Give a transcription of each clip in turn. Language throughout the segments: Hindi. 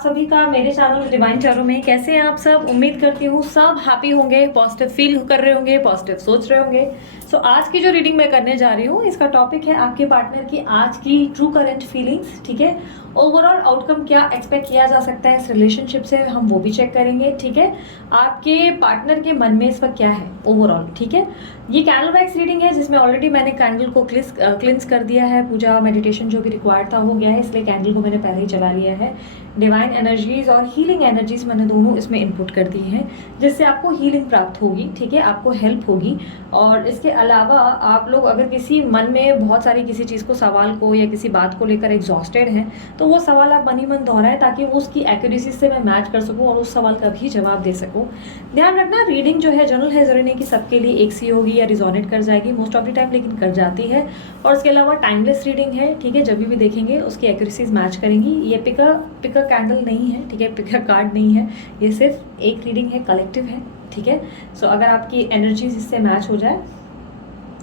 आप सभी का मेरे चैनल डिवाइन टैरो में। कैसे हैं आप सब? उम्मीद करती हूँ सब हैप्पी होंगे, पॉजिटिव फील कर रहे होंगे, पॉजिटिव सोच रहे होंगे। सो आज की जो रीडिंग मैं करने जा रही हूँ, इसका टॉपिक है आपके पार्टनर की आज की ट्रू करंट फीलिंग्स। ठीक है, ओवरऑल आउटकम क्या एक्सपेक्ट किया जा सकता है इस रिलेशनशिप से, हम वो भी चेक करेंगे। ठीक है, आपके पार्टनर के मन में इस वक्त क्या है ओवरऑल। ठीक है, ये कैंडल वैक्स रीडिंग है जिसमें ऑलरेडी मैंने कैंडल को क्लिंस कर दिया है, पूजा मेडिटेशन जो भी रिक्वायर्ड था हो गया है, इसलिए कैंडल को मैंने पहले ही चला लिया है। डिवाइन एनर्जीज और हीलिंग एनर्जीज मैंने दोनों इसमें इनपुट कर दी हैं, जिससे आपको हीलिंग प्राप्त होगी। ठीक है, आपको हेल्प होगी। और इसके अलावा आप लोग अगर किसी मन में बहुत सारी किसी चीज़ को, सवाल को या किसी बात को लेकर एग्जॉस्टेड हैं, तो वो सवाल आप मन ही मन दोहराएं ताकि वो उसकी एक्यूरेसी से मैं मैच कर सकूं और उस सवाल का भी जवाब दे सकूं। ध्यान रखना, रीडिंग जो है जनरल है, जरूरी नहीं कि सबके लिए एक सी होगी या रिजोनेट कर जाएगी मोस्ट ऑफ द टाइम, लेकिन कर जाती है। और इसके अलावा टाइमलेस रीडिंग है। ठीक है, जब भी देखेंगे उसकी एक्यूरेसीज मैच करेंगी। ये पिका कैंडल नहीं है, ठीक है, पिका कार्ड नहीं है, ये सिर्फ एक रीडिंग है, कलेक्टिव है। ठीक है, सो अगर आपकी एनर्जीज इससे मैच हो जाए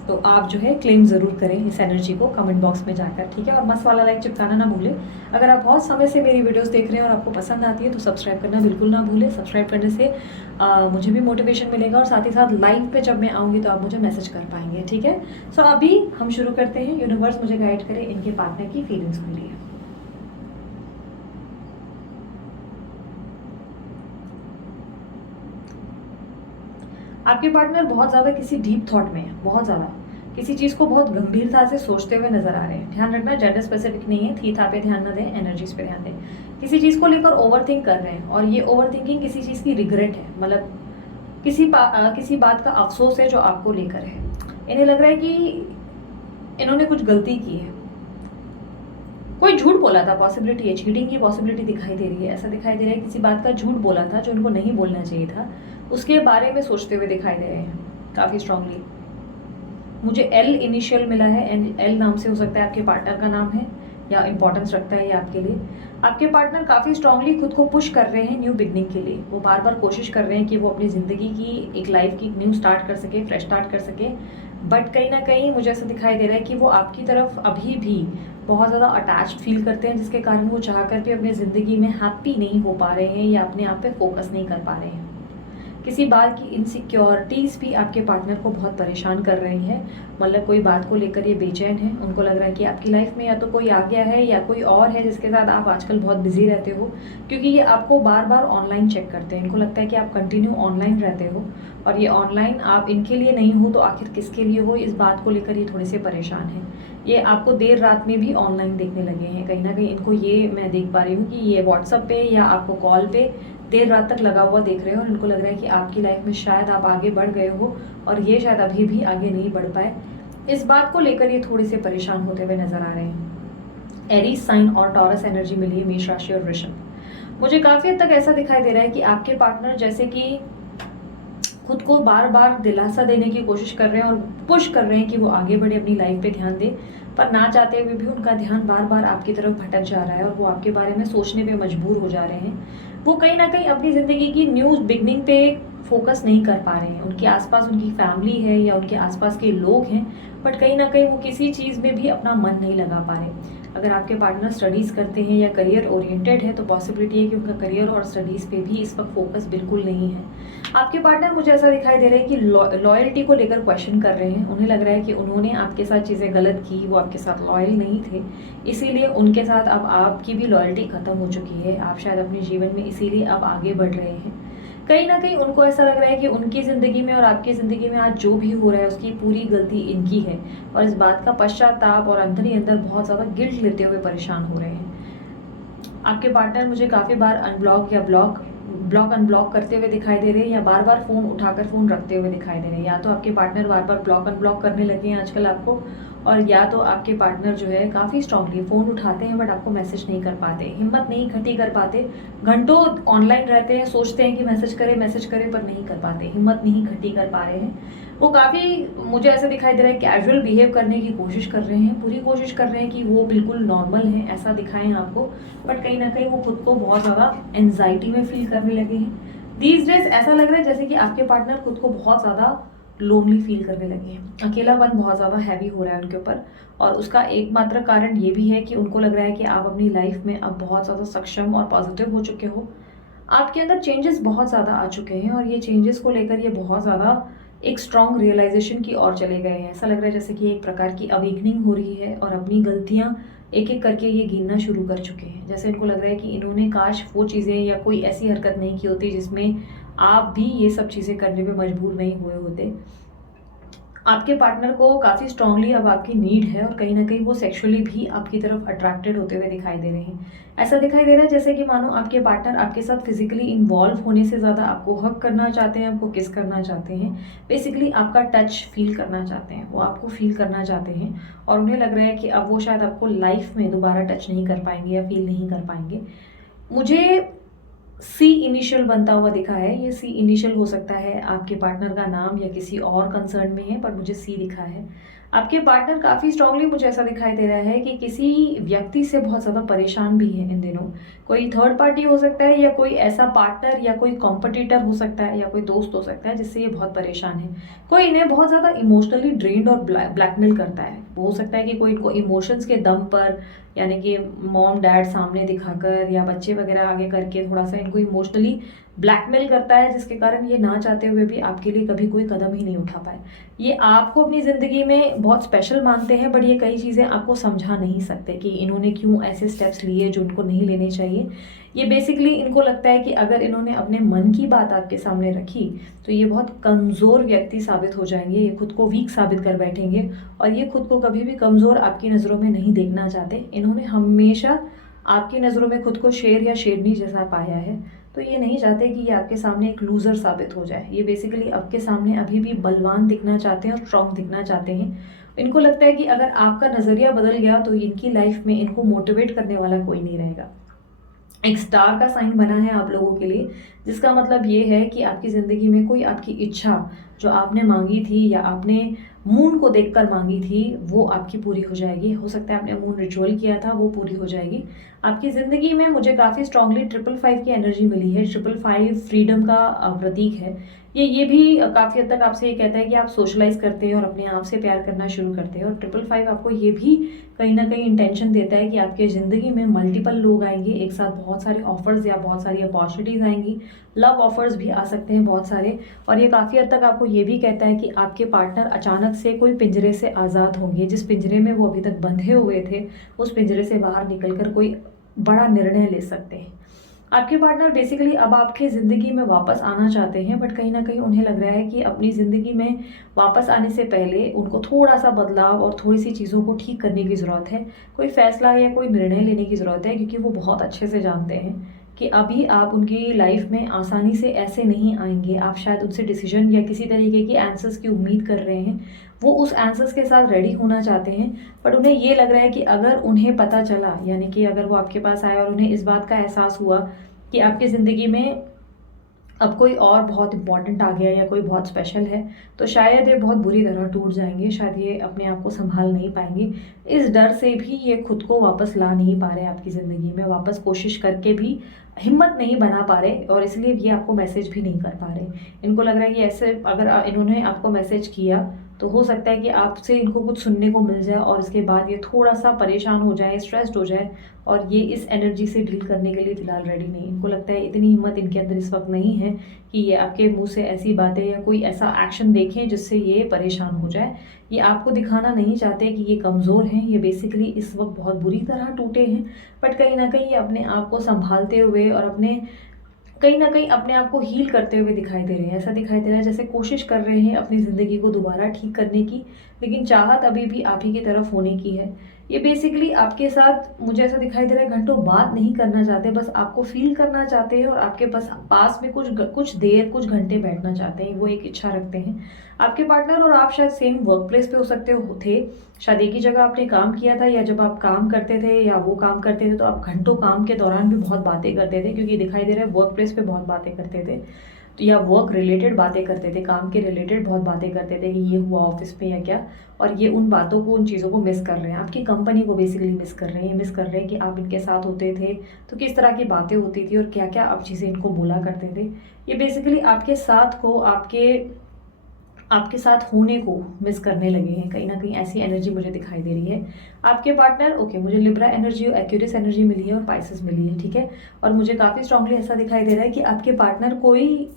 तो आप जो है क्लेम ज़रूर करें इस एनर्जी को कमेंट बॉक्स में जाकर। ठीक है, और मस्त वाला लाइक चिपकाना ना भूलें। अगर आप बहुत समय से मेरी वीडियोस देख रहे हैं और आपको पसंद आती है तो सब्सक्राइब करना बिल्कुल ना भूलें। सब्सक्राइब करने से मुझे भी मोटिवेशन मिलेगा और साथ ही साथ लाइव पे जब मैं आऊँगी तो आप मुझे मैसेज कर पाएंगे। ठीक है, सो अभी हम शुरू करते हैं। यूनिवर्स मुझे गाइड करे इनके पार्टनर की फीलिंग्स के लिए। आपके पार्टनर बहुत ज़्यादा किसी डीप थॉट में है, बहुत ज़्यादा किसी चीज़ को बहुत गंभीरता से सोचते हुए नजर आ रहे हैं। ध्यान रखना, जेंडर स्पेसिफिक नहीं है, थी था पे ध्यान न दें, एनर्जीज पे ध्यान दें। किसी चीज़ को लेकर ओवर थिंक कर रहे हैं और ये ओवर थिंकिंग किसी चीज़ की रिग्रेट है, मतलब किसी बात का अफसोस है जो आपको लेकर है। इन्हें लग रहा है कि इन्होंने कुछ गलती की है, कोई झूठ बोला था, पॉसिबिलिटी है, चीटिंग की पॉसिबिलिटी दिखाई दे रही है। ऐसा दिखाई दे रहा है किसी बात का झूठ बोला था जो उनको नहीं बोलना चाहिए था, उसके बारे में सोचते हुए दिखाई दे रहे हैं काफ़ी स्ट्रांगली। मुझे एल इनिशियल मिला है, एंड एल नाम से हो सकता है आपके पार्टनर का नाम है या इंपॉर्टेंस रखता है ये आपके लिए। आपके पार्टनर काफ़ी स्ट्रांगली खुद को पुश कर रहे हैं न्यू बिगनिंग के लिए। वो बार बार कोशिश कर रहे हैं कि वो अपनी ज़िंदगी की एक लाइफ की न्यू स्टार्ट कर सके, फ्रेश स्टार्ट कर सके। बट कहीं ना कहीं मुझे ऐसा दिखाई दे रहा है कि वो आपकी तरफ अभी भी बहुत ज़्यादा अटैच्ड फील करते हैं, जिसके कारण वो चाह कर भी अपनी ज़िंदगी में हैप्पी नहीं हो पा रहे हैं या अपने आप पे फोकस नहीं कर पा रहे हैं। किसी बात की इनसिक्योरिटीज़ भी आपके पार्टनर को बहुत परेशान कर रही हैं। मतलब कोई बात को लेकर ये बेचैन है, उनको लग रहा है कि आपकी लाइफ में या तो कोई आ गया है या कोई और है जिसके साथ आप आजकल बहुत बिजी रहते हो, क्योंकि ये आपको बार बार ऑनलाइन चेक करते हैं। इनको लगता है कि आप कंटिन्यू ऑनलाइन रहते हो और ये ऑनलाइन आप इनके लिए नहीं हो तो आखिर किसके लिए हो, इस बात को लेकर ये थोड़े से परेशान हैं। ये आपको देर रात में भी ऑनलाइन देखने लगे हैं। कहीं ना कहीं इनको ये मैं देख पा रही हूँ कि ये व्हाट्सएप पे या आपको कॉल पे देर रात तक लगा हुआ देख रहे हो और इनको लग रहा है कि आपकी लाइफ में शायद आप आगे बढ़ गए हो और ये शायद अभी भी आगे नहीं बढ़ पाए। इस बात को लेकर ये थोड़े से परेशान होते हुए नजर आ रहे हैं। एरीज साइन और टॉरस एनर्जी मिली है, मेष राशि और वृषभ। मुझे काफ़ी हद तक ऐसा दिखाई दे रहा है कि आपके पार्टनर जैसे कि खुद को बार बार दिलासा देने की कोशिश कर रहे हैं और पुश कर रहे हैं कि वो आगे बढ़े, अपनी लाइफ पे ध्यान दे, पर ना चाहते हुए भी उनका ध्यान बार बार आपकी तरफ भटक जा रहा है और वो आपके बारे में सोचने पे मजबूर हो जा रहे हैं। वो कहीं ना कहीं अपनी ज़िंदगी की न्यू बिगनिंग पे फोकस नहीं कर पा रहे हैं। उनके आसपास उनकी फैमिली है या उनके आसपास के लोग हैं, बट कहीं ना कहीं वो किसी चीज़ में भी अपना मन नहीं लगा पा रहे। अगर आपके पार्टनर स्टडीज़ करते हैं या करियर ओरिएंटेड है तो पॉसिबिलिटी है कि उनका करियर और स्टडीज़ पे भी इस वक्त फोकस बिल्कुल नहीं है। आपके पार्टनर मुझे ऐसा दिखाई दे रहा है कि लॉयल्टी को लेकर क्वेश्चन कर रहे हैं। उन्हें लग रहा है कि उन्होंने आपके साथ चीज़ें गलत की, वो आपके साथ लॉयल नहीं थे, इसीलिए उनके साथ अब आपकी भी लॉयल्टी खत्म हो चुकी है। आप शायद अपने जीवन में इसीलिए अब आगे बढ़ रहे हैं। कहीं ना कहीं उनको ऐसा लग रहा है कि उनकी ज़िंदगी में और आपकी ज़िंदगी में आज जो भी हो रहा है उसकी पूरी गलती इनकी है और इस बात का पश्चाताप और अंदर ही अंदर बहुत ज़्यादा गिल्ट लेते हुए परेशान हो रहे हैं। आपके पार्टनर मुझे काफ़ी बार अनब्लॉक या ब्लॉक अनब्लॉक करते हुए दिखाई दे रहे हैं या बार बार फ़ोन उठाकर फ़ोन रखते हुए दिखाई दे रहे हैं। या तो आपके पार्टनर बार बार ब्लॉक अनब्लॉक करने लगे हैं आजकल आपको, और या तो आपके पार्टनर जो है काफ़ी स्ट्रांगली फ़ोन उठाते हैं बट आपको मैसेज नहीं कर पाते, हिम्मत नहीं इकट्ठी कर पाते, घंटों ऑनलाइन रहते हैं, सोचते हैं कि मैसेज करें पर नहीं कर पाते, हिम्मत नहीं इकट्ठी कर पा रहे हैं। वो काफ़ी मुझे ऐसा दिखाई दे रहा है कैजुअल बिहेव करने की कोशिश कर रहे हैं, पूरी कोशिश कर रहे हैं कि वो बिल्कुल नॉर्मल हैं ऐसा दिखाएं आपको, बट कहीं ना कहीं वो खुद को बहुत ज़्यादा एंजाइटी में फील करने लगे हैं। दीज डेज ऐसा लग रहा है जैसे कि आपके पार्टनर खुद को बहुत ज़्यादा लोनली फील करने लगे हैं। अकेलापन बहुत ज़्यादा हैवी हो रहा है उनके ऊपर, और उसका एकमात्र कारण ये भी है कि उनको लग रहा है कि आप अपनी लाइफ में अब बहुत ज़्यादा सक्षम और पॉजिटिव हो चुके हो। आपके अंदर चेंजेस बहुत ज़्यादा आ चुके हैं, और ये चेंजेस को लेकर ये बहुत ज़्यादा एक स्ट्रॉन्ग रियलाइजेशन की ओर चले गए हैं। ऐसा लग रहा है जैसे कि एक प्रकार की अवेकनिंग हो रही है, और अपनी गलतियाँ एक एक करके ये गिनना शुरू कर चुके हैं। जैसे इनको लग रहा है कि इन्होंने काश वो चीज़ें या कोई ऐसी हरकत नहीं की होती जिसमें आप भी ये सब चीज़ें करने पे मजबूर नहीं हुए होते। आपके पार्टनर को काफ़ी स्ट्रांगली अब आपकी नीड है, और कहीं न कहीं वो सेक्सुअली भी आपकी तरफ अट्रैक्टेड होते हुए दिखाई दे रहे हैं। ऐसा दिखाई दे रहा है जैसे कि मानो आपके पार्टनर आपके साथ फिज़िकली इन्वॉल्व होने से ज़्यादा आपको हग करना चाहते हैं, आपको किस करना चाहते हैं। बेसिकली आपका टच फ़ील करना चाहते हैं, वो आपको फ़ील करना चाहते हैं, और उन्हें लग रहा है कि अब वो शायद आपको लाइफ़ में दोबारा टच नहीं कर पाएँगे या फ़ील नहीं कर पाएँगे। मुझे सी इनिशियल बनता हुआ दिखा है। ये सी इनिशियल हो सकता है आपके पार्टनर का नाम या किसी और कंसर्न में है, पर मुझे सी दिखा है। आपके पार्टनर काफ़ी स्ट्रांगली मुझे ऐसा दिखाई दे रहा है कि किसी व्यक्ति से बहुत ज़्यादा परेशान भी है इन दिनों। कोई थर्ड पार्टी हो सकता है, या कोई ऐसा पार्टनर या कोई कॉम्पिटिटर हो सकता है, या कोई दोस्त हो सकता है जिससे ये बहुत परेशान है। कोई इन्हें बहुत ज़्यादा इमोशनली ड्रेन्ड और ब्लैकमेल करता है। हो सकता है कि कोई इनको इमोशंस के दम पर, यानी कि मॉम डैड सामने दिखाकर या बच्चे वगैरह आगे करके थोड़ा सा इनको इमोशनली ब्लैकमेल करता है, जिसके कारण ये ना चाहते हुए भी आपके लिए कभी कोई कदम ही नहीं उठा पाए। ये आपको अपनी ज़िंदगी में बहुत स्पेशल मानते हैं, बट ये कई चीज़ें आपको समझा नहीं सकते कि इन्होंने क्यों ऐसे स्टेप्स लिए जो उनको नहीं लेने चाहिए। ये बेसिकली इनको लगता है कि अगर इन्होंने अपने मन की बात आपके सामने रखी तो ये बहुत कमज़ोर व्यक्ति साबित हो जाएंगे, ये खुद को वीक साबित कर बैठेंगे, और ये खुद को कभी भी कमज़ोर आपकी नज़रों में नहीं देखना चाहते। इन्होंने हमेशा आपकी नज़रों में खुद को शेर या शेरनी जैसा पाया है, तो ये नहीं चाहते कि ये आपके सामने एक लूज़र साबित हो जाए। ये बेसिकली आपके सामने अभी भी बलवान दिखना चाहते हैं और स्ट्रॉन्ग दिखना चाहते हैं। इनको लगता है कि अगर आपका नज़रिया बदल गया तो इनकी लाइफ में इनको मोटिवेट करने वाला कोई नहीं रहेगा। एक स्टार का साइन बना है आप लोगों के लिए, जिसका मतलब ये है कि आपकी ज़िंदगी में कोई आपकी इच्छा जो आपने मांगी थी या आपने मून को देखकर मांगी थी, वो आपकी पूरी हो जाएगी। हो सकता है आपने मून रिचुअल किया था, वो पूरी हो जाएगी। आपकी ज़िंदगी में मुझे काफ़ी स्ट्रांगली 555 की एनर्जी मिली है। 555 फ्रीडम का प्रतीक है। ये भी काफ़ी हद तक आपसे ये कहता है कि आप सोशलाइज़ करते हैं और अपने आप से प्यार करना शुरू करते हैं, और 555 आपको ये भी कहीं न कहीं इंटेंशन देता है कि आपके ज़िंदगी में मल्टीपल लोग आएँगे, एक साथ बहुत सारे ऑफ़र्स या बहुत सारी अपॉर्चुनिटीज़ आएँगी, लव ऑफ़र्स भी आ सकते हैं बहुत सारे। और ये काफ़ी हद तक आपको ये भी कहता है कि आपके पार्टनर अचानक से कोई पिंजरे से आज़ाद होंगे। जिस पिंजरे में वो अभी तक बंधे हुए थे, उस पिंजरे से बाहर निकल कर कोई बड़ा निर्णय ले सकते हैं। आपके पार्टनर बेसिकली अब आपके ज़िंदगी में वापस आना चाहते हैं, बट कहीं न कहीं उन्हें लग रहा है कि अपनी ज़िंदगी में वापस आने से पहले उनको थोड़ा-सा बदलाव और थोड़ी-सी चीज़ों को ठीक करने की ज़रूरत है। कोई फ़ैसला या कोई निर्णय लेने की ज़रूरत है, क्योंकि वो बहुत अच्छे से जानते हैं कि अभी आप उनकी लाइफ़ में आसानी से ऐसे नहीं आएँगे। आप शायद उनसे डिसीज़न या किसी तरीके की आंसर्स की उम्मीद कर रहे हैं। वो उस आंसर्स के साथ रेडी होना चाहते हैं, बट उन्हें ये लग रहा है कि अगर उन्हें पता चला, यानी कि अगर वो आपके पास आए और उन्हें इस बात का एहसास हुआ कि आपकी ज़िंदगी में अब कोई और बहुत इम्पोर्टेंट आ गया या कोई बहुत स्पेशल है, तो शायद ये बहुत बुरी तरह टूट जाएँगे, शायद ये अपने आप को सँभाल नहीं पाएँगे। इस डर से भी ये खुद को वापस ला नहीं पा रहे आपकी ज़िंदगी में, वापस कोशिश करके भी हिम्मत नहीं बना पा रहे, और इसलिए ये आपको मैसेज भी नहीं कर पा रहे। इनको लग रहा है कि ऐसे अगर इन्होंने आपको मैसेज किया, तो हो सकता है कि आपसे इनको कुछ सुनने को मिल जाए, और इसके बाद ये थोड़ा-सा परेशान हो जाए, स्ट्रेस्ड हो जाए, और ये इस एनर्जी से डील करने के लिए फ़िलहाल रेडी नहीं। इनको लगता है इतनी हिम्मत इनके अंदर इस वक़्त नहीं है कि ये आपके मुँह से ऐसी बातें या कोई ऐसा एक्शन देखें जिससे ये परेशान हो जाए। ये आपको दिखाना नहीं चाहते कि ये कमज़ोर हैं, ये बेसिकली इस वक़्त बहुत बुरी तरह टूटे हैं, बट कहीं न कहीं ये अपने आप को सँभालते हुए और कहीं न कहीं अपने आप को हील करते हुए दिखाई दे रहे हैं। ऐसा दिखाई दे रहा है जैसे कोशिश कर रहे हैं अपनी ज़िंदगी को दोबारा ठीक करने की, लेकिन चाहत अभी भी आप ही की तरफ होने की है। ये बेसिकली आपके साथ मुझे ऐसा दिखाई दे रहा है घंटों बात नहीं करना चाहते, बस आपको फ़ील करना चाहते हैं, और आपके पास में कुछ देर, कुछ घंटे बैठना चाहते हैं, वो एक इच्छा रखते हैं। आपके पार्टनर और आप शायद सेम वर्क प्लेस पे हो सकते हो थे, शायद एक ही जगह आपने काम किया था, या जब आप काम करते थे या वो काम करते थे तो आप घंटों काम के दौरान भी बहुत बातें करते थे, क्योंकि दिखाई दे रहा है वर्क प्लेस पे बहुत बातें करते थे, तो या वर्क रिलेटेड बातें करते थे, काम के रिलेटेड बहुत बातें करते थे कि ये हुआ ऑफिस में या क्या, और ये उन बातों को, उन चीज़ों को मिस कर रहे हैं, आपकी कंपनी को बेसिकली मिस कर रहे हैं। मिस कर रहे हैं कि आप इनके साथ होते थे तो किस तरह की बातें होती थी और क्या क्या आप चीज़ें इनको बोला करते थे। ये बेसिकली आपके साथ को, आपके आपके साथ होने को मिस करने लगे हैं, कहीं ना कहीं ऐसी एनर्जी मुझे दिखाई दे रही है। आपके पार्टनर ओके, मुझे लिब्रा एनर्जी और एक्यूरियस एनर्जी मिली है और पाइसेस मिली है, ठीक है। और मुझे काफ़ी स्ट्रांगली ऐसा दिखाई दे रहा है कि आपके पार्टनर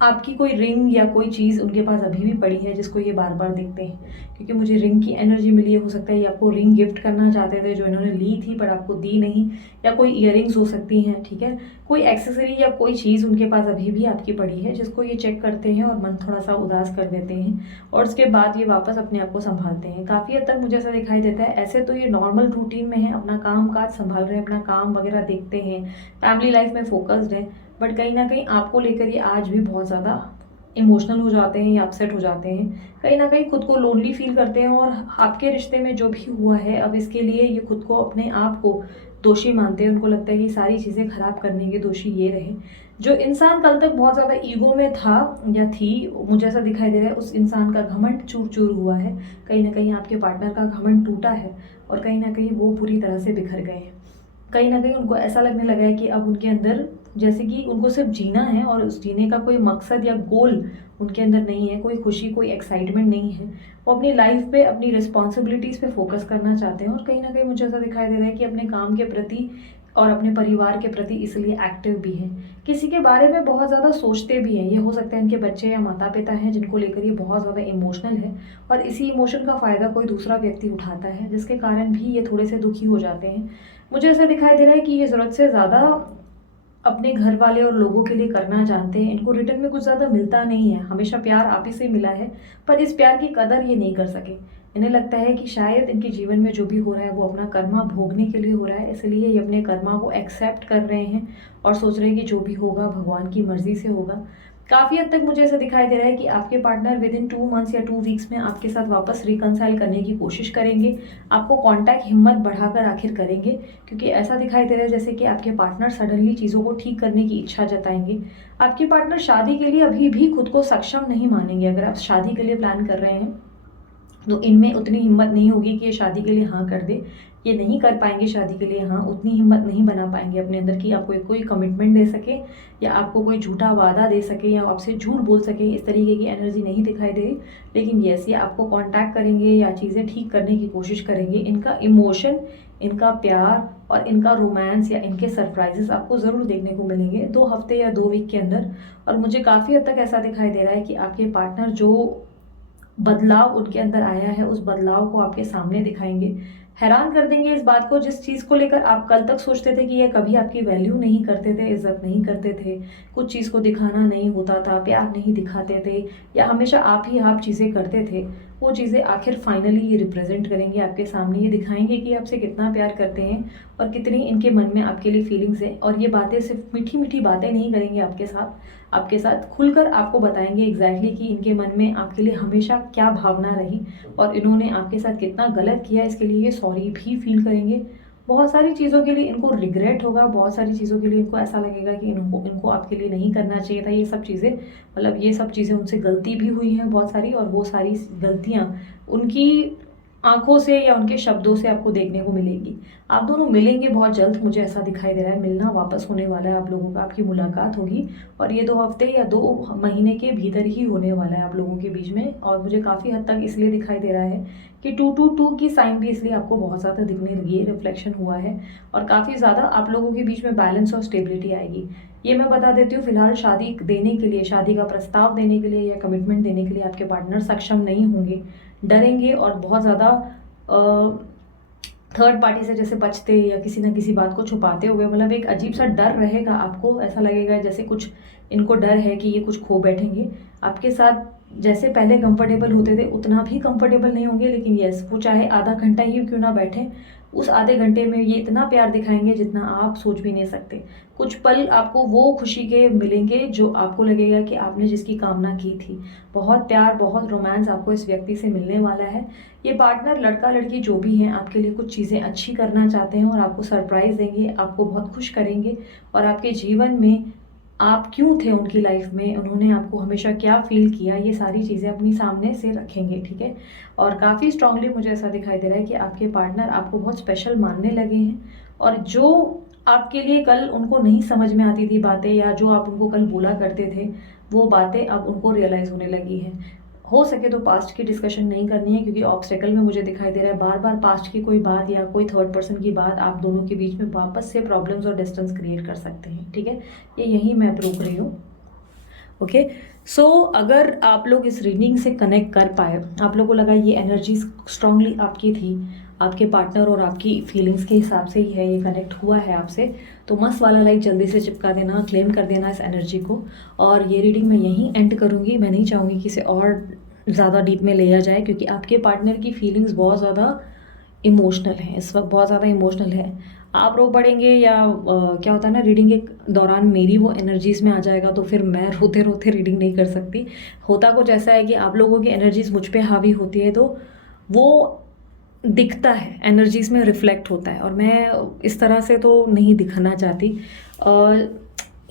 आपकी कोई रिंग या कोई चीज़ उनके पास अभी भी पड़ी है जिसको ये बार बार देखते हैं, क्योंकि मुझे रिंग की एनर्जी मिली है। हो सकता है ये आपको रिंग गिफ्ट करना चाहते थे जो इन्होंने ली थी पर आपको दी नहीं, या कोई इयररिंग्स हो सकती हैं, ठीक है। कोई एक्सेसरी या कोई चीज़ उनके पास अभी भी आपकी पड़ी है जिसको ये चेक करते हैं और मन थोड़ा सा उदास कर देते हैं, और उसके बाद ये वापस अपने आप को संभालते हैं। काफ़ी हद तक मुझे ऐसा दिखाई देता है। ऐसे तो ये नॉर्मल रूटीन में है, अपना काम काज संभाल रहे हैं, अपना काम वगैरह देखते हैं, फैमिली लाइफ में फोकस्ड है, बट कहीं ना कहीं आपको लेकर ये आज भी बहुत ज़्यादा इमोशनल हो जाते हैं या अपसेट हो जाते हैं। कहीं ना कहीं खुद को लोनली फील करते हैं, और आपके रिश्ते में जो भी हुआ है अब इसके लिए ये खुद को, अपने आप को दोषी मानते हैं। उनको लगता है कि सारी चीज़ें खराब करने के दोषी ये रहे। जो इंसान कल तक बहुत ज़्यादा ईगो में था या थी, मुझे ऐसा दिखाई दे रहा है उस इंसान का घमंड चूर चूर हुआ है। कहीं ना कहीं आपके पार्टनर का घमंड टूटा है और कहीं ना कहीं वो पूरी तरह से बिखर गए हैं। कहीं ना कहीं उनको ऐसा लगने लगा है कि अब उनके अंदर, जैसे कि उनको सिर्फ जीना है और उस जीने का कोई मकसद या गोल उनके अंदर नहीं है, कोई खुशी कोई एक्साइटमेंट नहीं है। वो अपनी लाइफ पे, अपनी रिस्पॉन्सिबिलिटीज़ पे फोकस करना चाहते हैं, और कहीं ना कहीं मुझे ऐसा दिखाई दे रहा है कि अपने काम के प्रति और अपने परिवार के प्रति इसलिए एक्टिव भी हैं। किसी के बारे में बहुत ज़्यादा सोचते भी हैं। ये हो सकता है इनके बच्चे या माता पिता हैं जिनको लेकर ये बहुत ज़्यादा इमोशनल है, और इसी इमोशन का फ़ायदा कोई दूसरा व्यक्ति उठाता है, जिसके कारण भी ये थोड़े से दुखी हो जाते हैं। मुझे ऐसा दिखाई दे रहा है कि ये ज़रूरत से ज़्यादा अपने घर वाले और लोगों के लिए करना जानते हैं। इनको रिटर्न में कुछ ज़्यादा मिलता नहीं है, हमेशा प्यार आप ही से मिला है, पर इस प्यार की कदर ये नहीं कर सके। इन्हें लगता है कि शायद इनके जीवन में जो भी हो रहा है वो अपना कर्मा भोगने के लिए हो रहा है, इसलिए ये अपने कर्मा को एक्सेप्ट कर रहे हैं और सोच रहे हैं कि जो भी होगा भगवान की मर्जी से होगा। काफ़ी हद तक मुझे ऐसा दिखाई दे रहा है कि आपके पार्टनर विद इन 2 मंथ्स या 2 वीक्स में आपके साथ वापस रिकनसाइल करने की कोशिश करेंगे। आपको कांटेक्ट हिम्मत बढ़ाकर आखिर करेंगे, क्योंकि ऐसा दिखाई दे रहा है जैसे कि आपके पार्टनर सडनली चीज़ों को ठीक करने की इच्छा जताएंगे। आपके पार्टनर शादी के लिए अभी भी खुद को सक्षम नहीं मानेंगे। अगर आप शादी के लिए प्लान कर रहे हैं तो इनमें उतनी हिम्मत नहीं होगी कि ये शादी के लिए हाँ कर दे। ये नहीं कर पाएंगे शादी के लिए हाँ, उतनी हिम्मत नहीं बना पाएंगे अपने अंदर कि आपको कोई कमिटमेंट दे सके या आपको कोई झूठा वादा दे सके या आपसे झूठ बोल सके। इस तरीके की एनर्जी नहीं दिखाई दे रही। लेकिन येस, ये आपको कांटेक्ट करेंगे या चीज़ें ठीक करने की कोशिश करेंगे। इनका इमोशन, इनका प्यार और इनका रोमांस या इनके सरप्राइजेस आपको ज़रूर देखने को मिलेंगे 2 हफ्ते या 2 वीक के अंदर। और मुझे काफ़ी हद तक ऐसा दिखाई दे रहा है कि आपके पार्टनर जो बदलाव उनके अंदर आया है उस बदलाव को आपके सामने दिखाएंगे, हैरान कर देंगे इस बात को, जिस चीज़ को लेकर आप कल तक सोचते थे कि ये कभी आपकी वैल्यू नहीं करते थे, इज्जत नहीं करते थे, कुछ चीज़ को दिखाना नहीं होता था, प्यार नहीं दिखाते थे, या हमेशा आप ही आप चीज़ें करते थे, वो चीज़ें आखिर फाइनली ये रिप्रेजेंट करेंगे आपके सामने। ये दिखाएंगे कि आपसे कितना प्यार करते हैं और कितनी इनके मन में आपके लिए फीलिंग्स हैं। और ये बातें सिर्फ मीठी मीठी बातें नहीं करेंगे आपके साथ खुलकर आपको बताएंगे एग्जैक्टली कि इनके मन में आपके लिए हमेशा क्या भावना रही और इन्होंने आपके साथ कितना गलत किया, इसके लिए ये सॉरी भी फील करेंगे। बहुत सारी चीज़ों के लिए इनको रिग्रेट होगा, बहुत सारी चीज़ों के लिए इनको ऐसा लगेगा कि इनको आपके लिए नहीं करना चाहिए था ये सब चीज़ें, मतलब ये सब चीज़ें उनसे गलती भी हुई हैं बहुत सारी, और वो सारी गलतियाँ उनकी आंखों से या उनके शब्दों से आपको देखने को मिलेगी। आप दोनों मिलेंगे बहुत जल्द, मुझे ऐसा दिखाई दे रहा है। मिलना वापस होने वाला है आप लोगों का, आपकी मुलाकात होगी, और ये 2 हफ्ते या 2 महीने के भीतर ही होने वाला है आप लोगों के बीच में। और मुझे काफ़ी हद तक इसलिए दिखाई दे रहा है कि 222 की साइन भी इसलिए आपको बहुत ज़्यादा दिखने लगी है, रिफ्लेक्शन हुआ है, और काफ़ी ज़्यादा आप लोगों के बीच में बैलेंस और स्टेबिलिटी आएगी। ये मैं बता देती हूँ, फिलहाल शादी देने के लिए, शादी का प्रस्ताव देने के लिए या कमिटमेंट देने के लिए आपके पार्टनर सक्षम नहीं होंगे, डरेंगे और बहुत ज़्यादा थर्ड पार्टी से जैसे बचते या किसी ना किसी बात को छुपाते हुए, मतलब एक अजीब सा डर रहेगा आपको। ऐसा लगेगा जैसे कुछ इनको डर है कि ये कुछ खो बैठेंगे आपके साथ। जैसे पहले कंफर्टेबल होते थे उतना भी कंफर्टेबल नहीं होंगे, लेकिन यस, वो चाहे आधा घंटा ही क्यों ना बैठे, उस आधे घंटे में ये इतना प्यार दिखाएंगे जितना आप सोच भी नहीं सकते। कुछ पल आपको वो खुशी के मिलेंगे जो आपको लगेगा कि आपने जिसकी कामना की थी। बहुत प्यार, बहुत रोमांस आपको इस व्यक्ति से मिलने वाला है। ये पार्टनर, लड़का लड़की जो भी हैं, आपके लिए कुछ चीज़ें अच्छी करना चाहते हैं और आपको सरप्राइज़ देंगे, आपको बहुत खुश करेंगे, और आपके जीवन में आप क्यों थे उनकी लाइफ में, उन्होंने आपको हमेशा क्या फील किया, ये सारी चीज़ें अपनी सामने से रखेंगे, ठीक है। और काफ़ी स्ट्रांगली मुझे ऐसा दिखाई दे रहा है कि आपके पार्टनर आपको बहुत स्पेशल मानने लगे हैं, और जो आपके लिए कल उनको नहीं समझ में आती थी बातें, या जो आप उनको कल बोला करते थे वो बातें अब उनको रियलाइज़ होने लगी हैं। हो सके तो पास्ट की डिस्कशन नहीं करनी है, क्योंकि ऑब्स्टेकल में मुझे दिखाई दे रहा है बार बार पास्ट की कोई बात या कोई थर्ड पर्सन की बात आप दोनों के बीच में वापस से प्रॉब्लम्स और डिस्टेंस क्रिएट कर सकते हैं, ठीक है। ये यही मैं प्रूव रही हूँ। ओके, सो अगर आप लोग इस रीडिंग से कनेक्ट कर पाए, आप लोगों को लगा ये एनर्जी स्ट्रांगली आपकी थी, आपके पार्टनर और आपकी फीलिंग्स के हिसाब से ही है, ये कनेक्ट हुआ है आपसे, तो मस्त वाला लाइक जल्दी से चिपका देना, क्लेम कर देना इस एनर्जी को। और ये रीडिंग मैं यहीं एंड करूँगी। मैं नहीं चाहूँगी कि इसे और ज़्यादा डीप में लिया जाए, क्योंकि आपके पार्टनर की फीलिंग्स बहुत ज़्यादा इमोशनल है इस वक्त, बहुत ज़्यादा इमोशनल है। आप रो पड़ेंगे या क्या होता है ना, रीडिंग के दौरान मेरी वो एनर्जीज़ में आ जाएगा तो फिर मैं रोते रोते रीडिंग नहीं कर सकती। होता कुछ ऐसा है कि आप लोगों की एनर्जीज़ मुझ पे हावी होती है तो वो दिखता है, एनर्जीज़ में रिफ्लेक्ट होता है, और मैं इस तरह से तो नहीं दिखाना चाहती।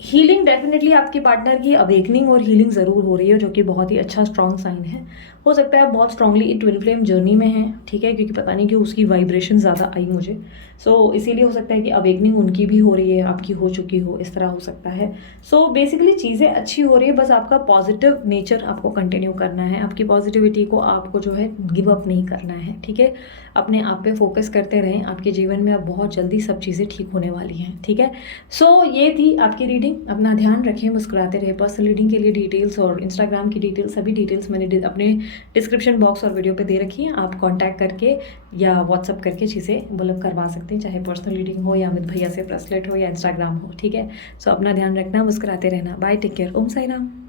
हीलिंग डेफिनेटली आपके पार्टनर की अवेकनिंग और हीलिंग ज़रूर हो रही है, जो कि बहुत ही अच्छा स्ट्रॉन्ग साइन है। हो सकता है बहुत स्ट्रांगली ट्विन फ्लेम जर्नी में है, ठीक है, क्योंकि पता नहीं क्यों उसकी वाइब्रेशन ज़्यादा आई मुझे। सो इसीलिए हो सकता है कि अवेकनिंग उनकी भी हो रही है, आपकी हो चुकी हो, इस तरह हो सकता है। सो बेसिकली चीज़ें अच्छी हो रही है, बस आपका पॉजिटिव नेचर आपको कंटिन्यू करना है, आपकी पॉजिटिविटी को आपको जो है गिव अप नहीं करना है, ठीक है। अपने आप पे फोकस करते रहें, आपके जीवन में अब बहुत जल्दी सब चीज़ें ठीक होने वाली हैं, ठीक है। सो ये थी आपकी रीडिंग। अपना ध्यान रखें, मुस्कुराते रहे। पर्सनल रीडिंग के लिए डिटेल्स और इंस्टाग्राम की डिटेल्स, सभी डिटेल्स मैंने अपने डिस्क्रिप्शन बॉक्स और वीडियो पे दे रखी है। आप कांटेक्ट करके या व्हाट्सअप करके चीज़ें मतलब करवा सकते हैं, चाहे पर्सनल रीडिंग हो या अमित भैया से ब्रेसलेट हो या इंस्टाग्राम हो, ठीक है। सो अपना ध्यान रखना, मुस्कुराते रहना। बाय, टेक केयर, ओम साई राम।